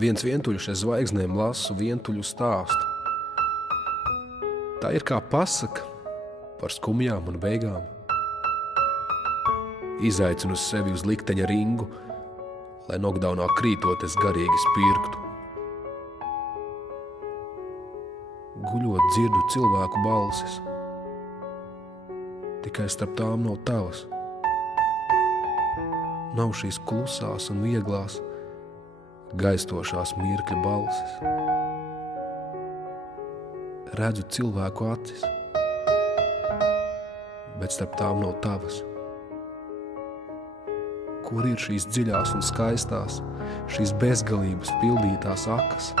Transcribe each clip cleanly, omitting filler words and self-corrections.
Viens vientuļš ar zvaigznēm lasu vientuļu stāstu. Tā ir kā pasaka par skumjām un beigām. Izaicinu sevi uz likteņa ringu, lai nokdaunā krītot es garīgi spirktu. Guļot dzirdu cilvēku balsis, tikai starp tām nav tavas. Nav šīs klusās un vieglās, gaistošās mirkļa balsis. Redzu cilvēku acis, bet starp tām nav tavas. Kur ir šīs dziļās un skaistās, šīs bezgalības pildītās akas?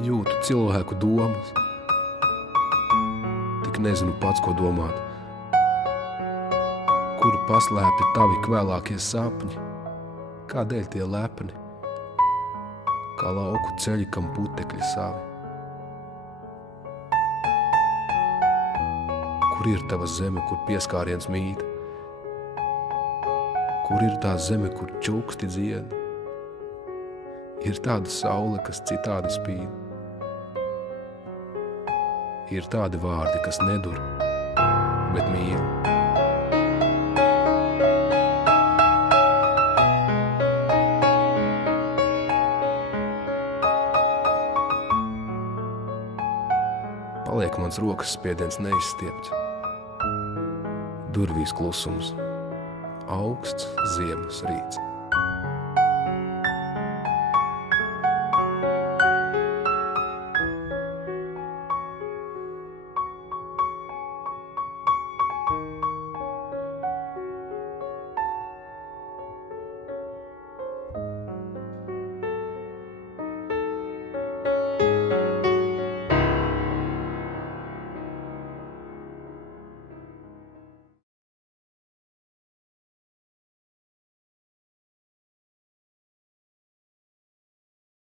Jūtu cilvēku domas, tik nezinu pats, ko domāt. Kur paslēpti tavi kvēlākie sapņi, kādēļ tie lepni, kā lauku ceļi, kam putekļi savi. Kur ir tava zeme, kur pieskāriens mīt? Kur ir tā zeme, kur čuksti dzied? Ir tāda saule, kas citādi spīd. Ir tādi vārdi, kas nedur, bet mīl. Paliek mans rokas spiediens neizstiepts. Durvīs klusums, augsts ziemas rīts.